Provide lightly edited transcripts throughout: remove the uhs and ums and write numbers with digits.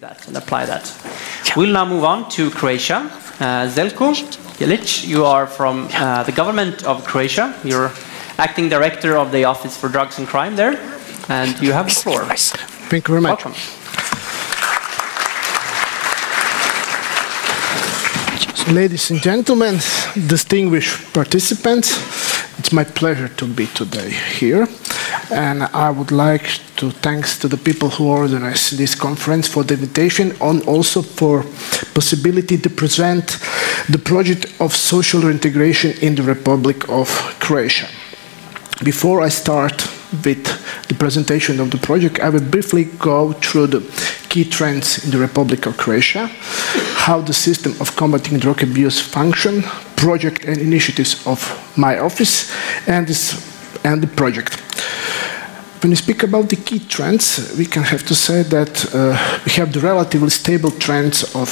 that and apply that. We'll now move on to Croatia. Željko Petković, you are from the government of Croatia. You're acting director of the Office for Drugs and Crime there, and you have the floor. Thank you very much. Welcome. Ladies and gentlemen, distinguished participants, it's my pleasure to be today here. And I would like to thank to the people who organized this conference for the invitation and also for possibility to present the project of social reintegration in the Republic of Croatia. Before I start with the presentation of the project, I will briefly go through the key trends in the Republic of Croatia, how the system of combating drug abuse function, project and initiatives of my office, and the project. When we speak about the key trends, we can have to say that we have the relatively stable trends of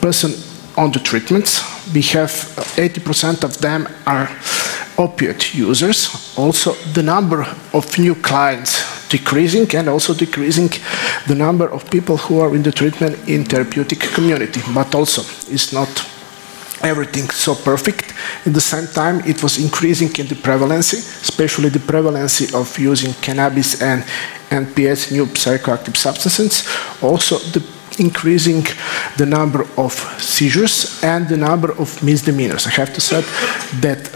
persons on the treatments. We have 80% of them are opiate users. Also, the number of new clients decreasing, and also decreasing the number of people who are in the treatment in therapeutic community. But also, it's not everything so perfect. At the same time, it was increasing in the prevalence, especially the prevalence of using cannabis and NPS, new psychoactive substances. Also, increasing the number of seizures and the number of misdemeanors. I have to say that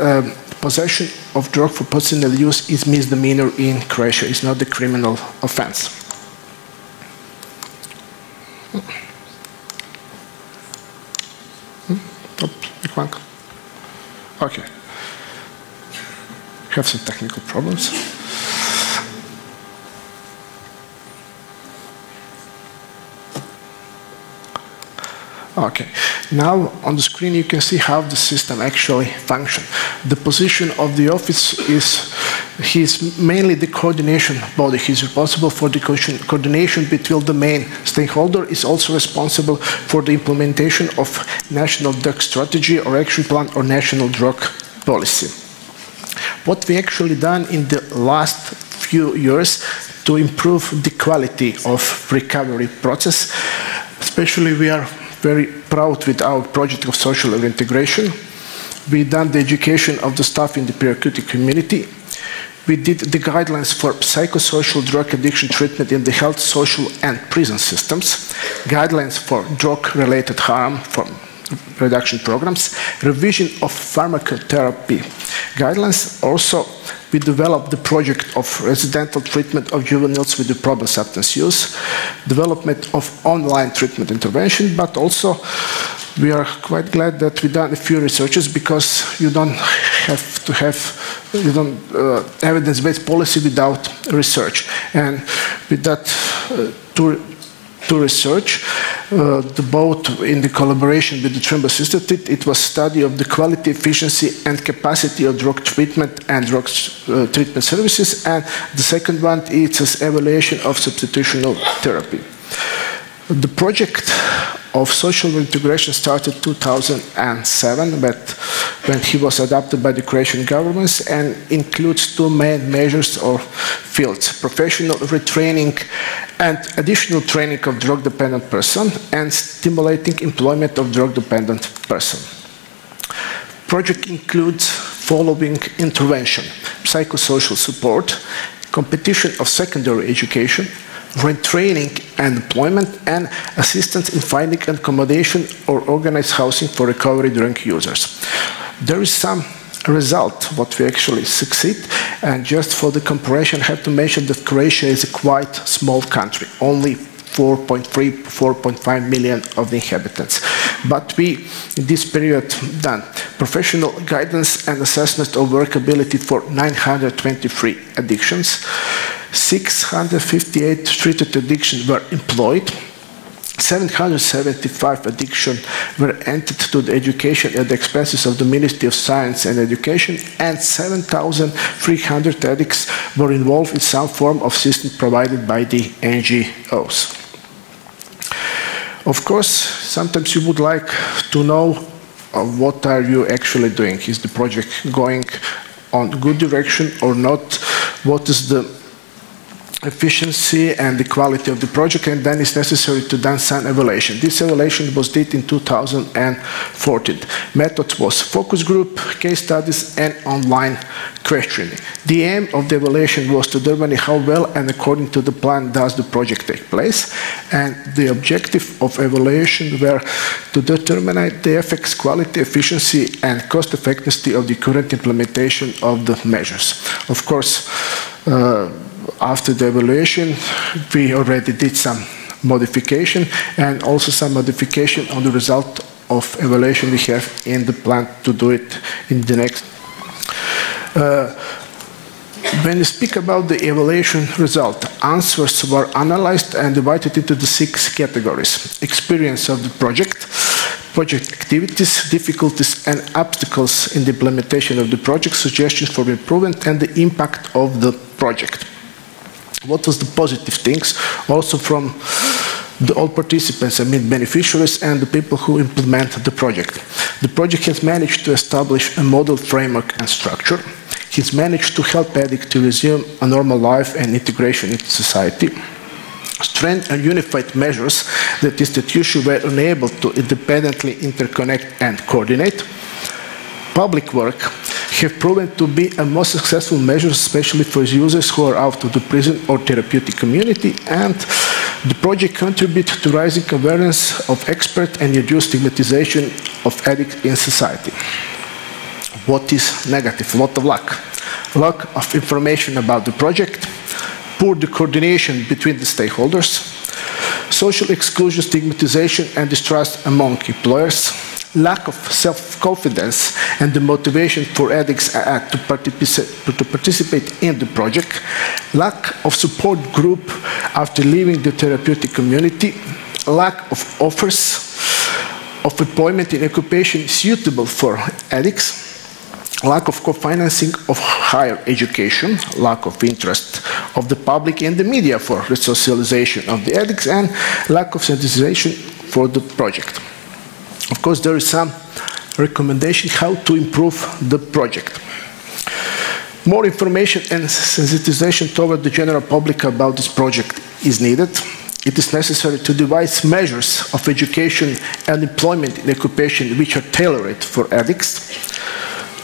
possession of drug for personal use is misdemeanor in Croatia. It's not a criminal offense. Okay. Have some technical problems. Okay, now on the screen you can see how the system actually functions. The position of the office is, he's mainly the coordination body. He's responsible for the coordination between the main stakeholder, is also responsible for the implementation of national drug strategy or action plan or national drug policy. What we actually done in the last few years to improve the quality of recovery process, especially we are very proud with our project of social reintegration. We done the education of the staff in the therapeutic community. We did the guidelines for psychosocial drug addiction treatment in the health, social, and prison systems, guidelines for drug-related harm from reduction programs, revision of pharmacotherapy guidelines. Also, we developed the project of residential treatment of juveniles with the problem substance use, development of online treatment intervention, but also we are quite glad that we done a few researches, because you don't have to have evidence-based policy without research. And with that to research, both in the collaboration with the Trembles Institute, it was study of the quality, efficiency, and capacity of drug treatment and drug treatment services, and the second one is an evaluation of substitutional therapy. The project of social reintegration started in 2007, but when he was adopted by the Croatian government, and includes two main measures or fields: professional retraining and additional training of drug-dependent person, and stimulating employment of drug-dependent person. Project includes following intervention: psychosocial support, competition of secondary education, retraining and employment, and assistance in finding accommodation or organized housing for recovery drug users. There is some result what we actually succeed, and just for the comparison I have to mention that Croatia is a quite small country, only 4.5 million of the inhabitants. But we, in this period, done professional guidance and assessment of workability for 923 addictions. 658 treated addictions were employed. 775 addictions were entered to the education at the expenses of the Ministry of Science and Education, and 7,300 addicts were involved in some form of system provided by the NGOs. Of course, sometimes you would like to know what are you actually doing. Is the project going on good direction or not? What is the efficiency and the quality of the project, and then it's necessary to do some evaluation. This evaluation was done in 2014. Method was focus group, case studies, and online questioning. The aim of the evaluation was to determine how well and according to the plan does the project take place, and the objective of evaluation were to determine the effects, quality, efficiency, and cost effectiveness of the current implementation of the measures. Of course, after the evaluation, we already did some modification and also some modification on the result of evaluation we have in the plan to do it in the next. When you speak about the evaluation result, answers were analyzed and divided into the 6 categories: experience of the project, project activities, difficulties and obstacles in the implementation of the project, suggestions for improvement, and the impact of the project. What was the positive things also from all participants, I mean beneficiaries and the people who implement the project. The project has managed to establish a model framework and structure. He's managed to help addicts to resume a normal life and integration into society. Strength and unified measures that institutions were unable to independently interconnect and coordinate. Public work have proven to be a most successful measure, especially for users who are out of the prison or therapeutic community, and the project contributes to rising awareness of experts and reduced stigmatization of addicts in society. What is negative? A lot of lack of information about the project, poor coordination between the stakeholders, social exclusion, stigmatization and distrust among employers, lack of self-confidence and the motivation for addicts to participate in the project, lack of support group after leaving the therapeutic community, lack of offers of employment in occupation suitable for addicts, lack of co-financing of higher education, lack of interest of the public and the media for resocialization of the addicts, and lack of sensitization for the project. Of course, there is some recommendation how to improve the project. More information and sensitization toward the general public about this project is needed. It is necessary to devise measures of education and employment in occupation which are tailored for addicts.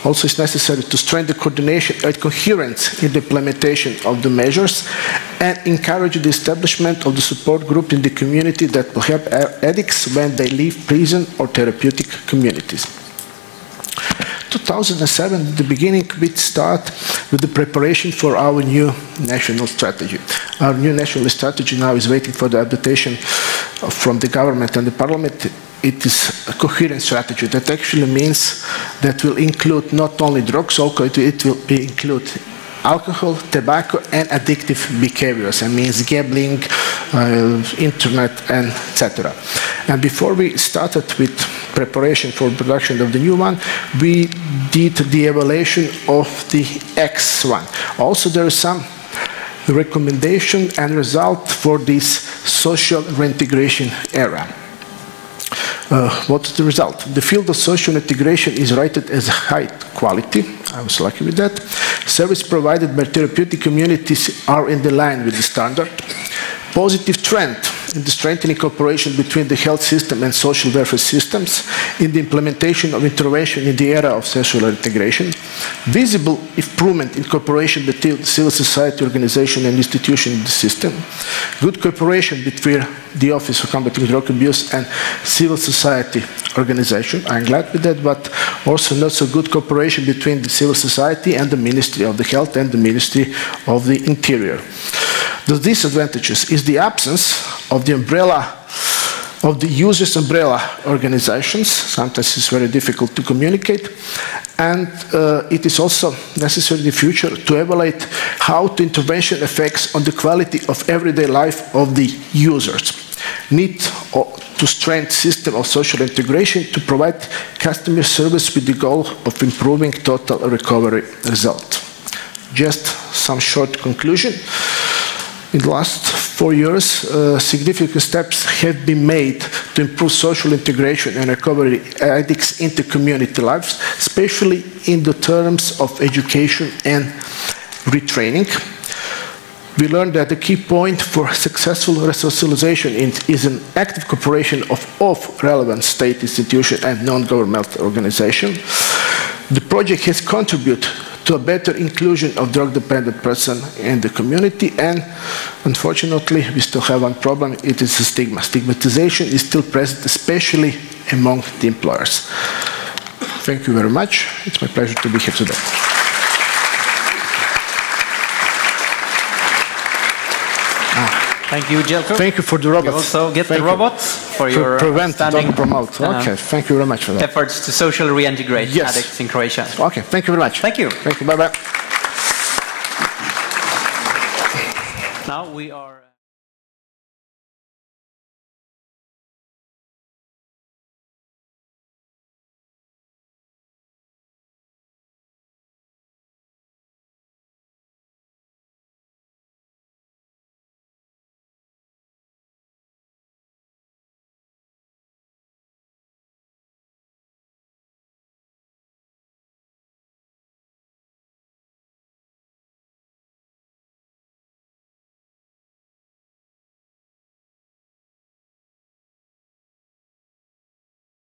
Also, it's necessary to strengthen the coordination and coherence in the implementation of the measures and encourage the establishment of the support group in the community that will help addicts when they leave prison or therapeutic communities. 2007, the beginning, we start with the preparation for our new national strategy. Our new national strategy now is waiting for the adaptation from the government and the parliament. It is a coherent strategy that actually means that will include not only drugs, also it will include alcohol, tobacco, and addictive behaviors. That means gambling, internet, and etc. And before we started with preparation for production of the new one, we did the evaluation of the X one. Also, there is some recommendation and result for this social reintegration era. What's the result? The field of social integration is rated as high quality. I was lucky with that. Service provided by therapeutic communities are in the line with the standard. Positive trend in the strengthening cooperation between the health system and social welfare systems in the implementation of intervention in the area of social integration. Visible improvement in cooperation between civil society organization and institution in the system. Good cooperation between the Office for Combating Drug Abuse and civil society organization. I'm glad with that, but also not so good cooperation between the civil society and the Ministry of the Health and the Ministry of the Interior. The disadvantages is the absence of the umbrella of the users' umbrella organizations. Sometimes it's very difficult to communicate. And it is also necessary in the future to evaluate how the intervention affects on the quality of everyday life of the users. Need to strengthen system of social integration to provide customer service with the goal of improving total recovery result. Just some short conclusion. In the last 4 years, significant steps have been made to improve social integration and recovery addicts into community lives, especially in the terms of education and retraining. We learned that the key point for successful resocialization is an active cooperation of all relevant state institutions and non-governmental organizations. The project has contributed to a better inclusion of drug-dependent person in the community, and unfortunately we still have one problem. It is a stigma. Stigmatization is still present, especially among the employers. Thank you very much. It's my pleasure to be here today. Thank you, Željko. Thank you for the robots. You also get the robots for your prevent, standing don't promote. Okay, thank you very much for that. Efforts to socially reintegrate addicts in Croatia. Okay, thank you very much. Thank you. Thank you, bye-bye. Now we are